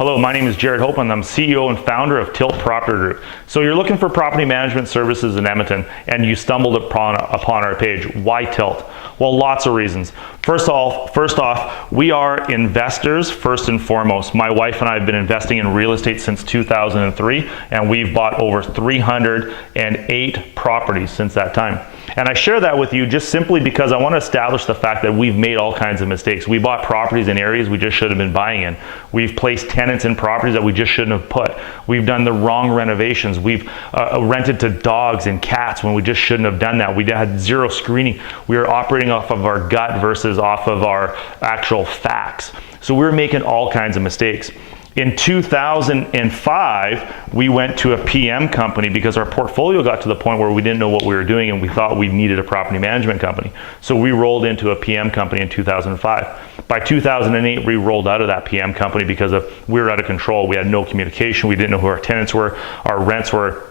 Hello, my name is Jared Hope and I'm CEO and founder of Tilt Property Group. So you're looking for property management services in Edmonton and you stumbled upon our page. Why Tilt? Well, lots of reasons. First off, we are investors first and foremost. My wife and I have been investing in real estate since 2003 and we've bought over 308 properties since that time. And I share that with you just simply because I want to establish the fact that we've made all kinds of mistakes. We bought properties in areas we just should have been buying in. We've placed tenants in properties that we just shouldn't have put. We've done the wrong renovations. We've rented to dogs and cats when we just shouldn't have done that. We had zero screening. We were operating off of our gut versus off of our actual facts. So we were making all kinds of mistakes. In 2005, we went to a PM company because our portfolio got to the point where we didn't know what we were doing and we thought we needed a property management company. So we rolled into a PM company in 2005. By 2008, we rolled out of that PM company because we were out of control. We had no communication. We didn't know who our tenants were. Our rents were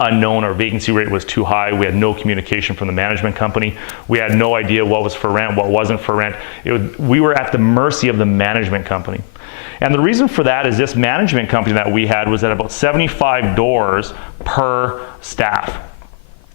unknown. Our vacancy rate was too high. We had no communication from the management company. We had no idea what was for rent, what wasn't for rent. We were at the mercy of the management company. And the reason for that is this management company that we had was at about 75 doors per staff.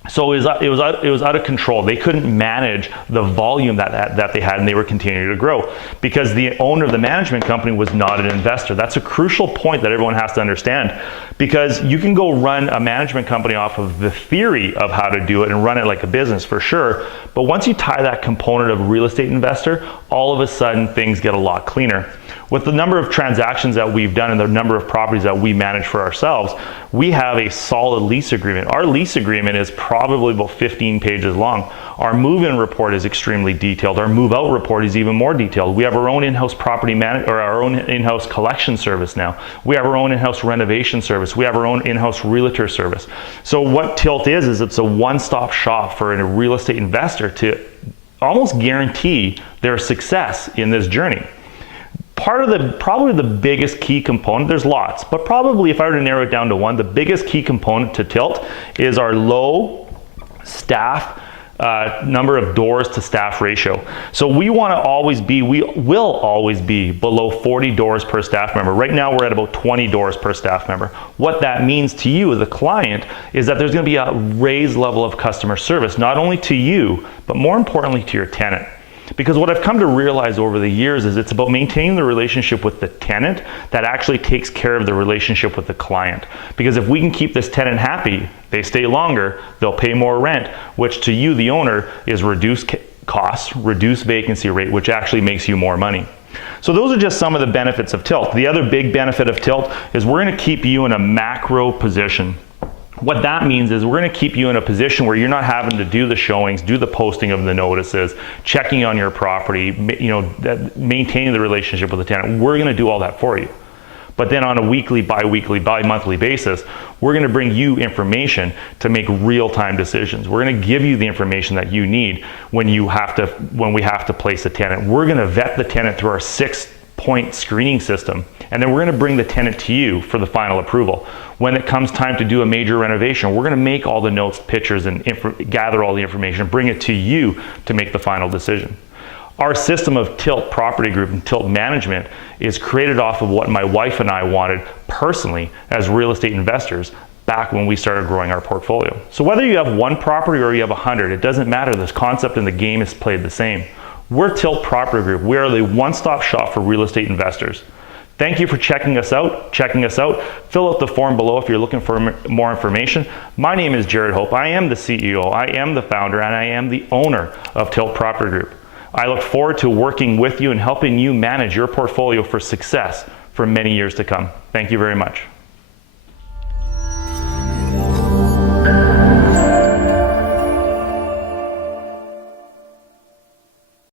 So it was out of control. They couldn't manage the volume that they had, and they were continuing to grow because the owner of the management company was not an investor. That's a crucial point that everyone has to understand, because you can go run a management company off of the theory of how to do it and run it like a business for sure. But once you tie that component of real estate investor, all of a sudden things get a lot cleaner. With the number of transactions that we've done and the number of properties that we manage for ourselves, we have a solid lease agreement. Our lease agreement is probably about 15 pages long. Our move-in report is extremely detailed. Our move-out report is even more detailed. We have our own in-house our own in-house collection service now. We have our own in-house renovation service. We have our own in-house realtor service. So what Tilt is it's a one-stop shop for a real estate investor to almost guarantee their success in this journey. Probably the biggest key component, there's lots, but probably if I were to narrow it down to one, the biggest key component to Tilt is our low staff number of doors to staff ratio. So we will always be below 40 doors per staff member. Right now we're at about 20 doors per staff member. What that means to you as a client is that there's going to be a raised level of customer service, not only to you, but more importantly to your tenant. Because what I've come to realize over the years is it's about maintaining the relationship with the tenant that actually takes care of the relationship with the client. Because if we can keep this tenant happy, they stay longer, they'll pay more rent, which to you, the owner, is reduced costs, reduced vacancy rate, which actually makes you more money. So those are just some of the benefits of Tilt. The other big benefit of Tilt is we're going to keep you in a macro position. What that means is we're going to keep you in a position where you're not having to do the showings, do the posting of the notices, checking on your property, maintaining the relationship with the tenant. We're going to do all that for you. But then on a weekly, bi-weekly, bi-monthly basis, we're going to bring you information to make real-time decisions. We're going to give you the information that you need when we have to place a tenant. We're going to vet the tenant through our 6-point screening system, and then we're going to bring the tenant to you for the final approval. When it comes time to do a major renovation, we're going to make all the notes, pictures, and gather all the information, bring it to you to make the final decision. Our system of Tilt Property Group and Tilt Management is created off of what my wife and I wanted personally as real estate investors back when we started growing our portfolio. So whether you have one property or you have 100, it doesn't matter. This concept and the game is played the same. We're Tilt Property Group. We are the one-stop shop for real estate investors. Thank you for checking us out. Fill out the form below if you're looking for more information. My name is Jared Hope. I am the CEO, I am the founder, and I am the owner of Tilt Property Group. I look forward to working with you and helping you manage your portfolio for success for many years to come. Thank you very much.